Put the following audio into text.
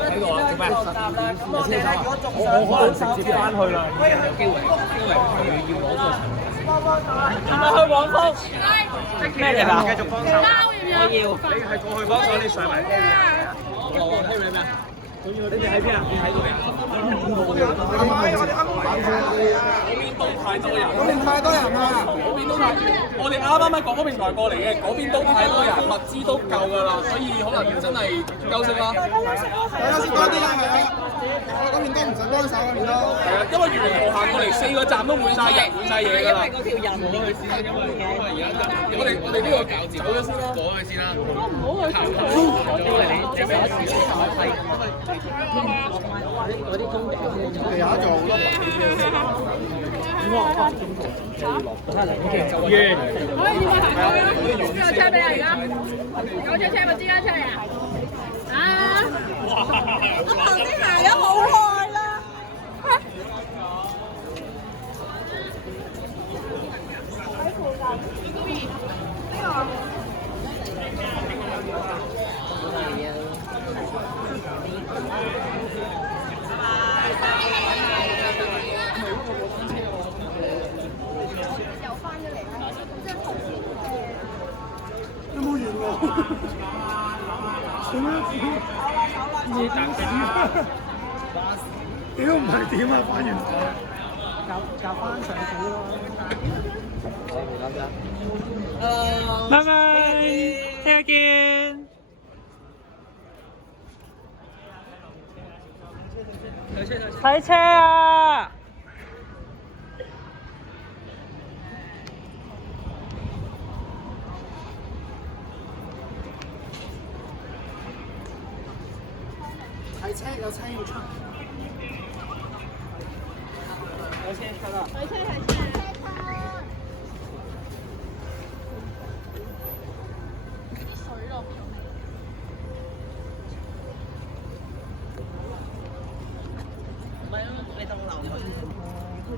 喺度啊？做咩？我可能直接翻去啦。有機會佢要攞個係咪去黃蜂？咩嚟㗎？繼續幫手。我要。你係過去幫手，你上嚟。我聽你咩啊？你哋喺邊啊？你喺嗰邊啊？嗰邊都太多人。嗰邊太多人啦！嗰邊都太，我哋啱啱喺廣播平台過嚟嘅，嗰邊都太多人，物資都夠㗎啦，所以可能真係休息啦。休息多啲啦，係啊！嗰邊都唔使幫手嗰邊都。係啊，因為沿途行過嚟4個站都滿晒人，滿晒嘢㗎啦。因為嗰條人唔好去先，因為而家我哋呢個走咗先啦，過去先啦。唔好去先。因為嗰啲工地地下做好多嘢。可以點啊？行過邊個車俾啊？而家有車咪之間出嚟啊！啊！我頭先行咗好耐啦。喺附近。呢個。有冇完喎？點樣？你等點啊？屌唔係點啊？反完夾翻上去咯。拜拜，聽日見。睇車啊！睇車有車要出，有車出啦！睇車睇車。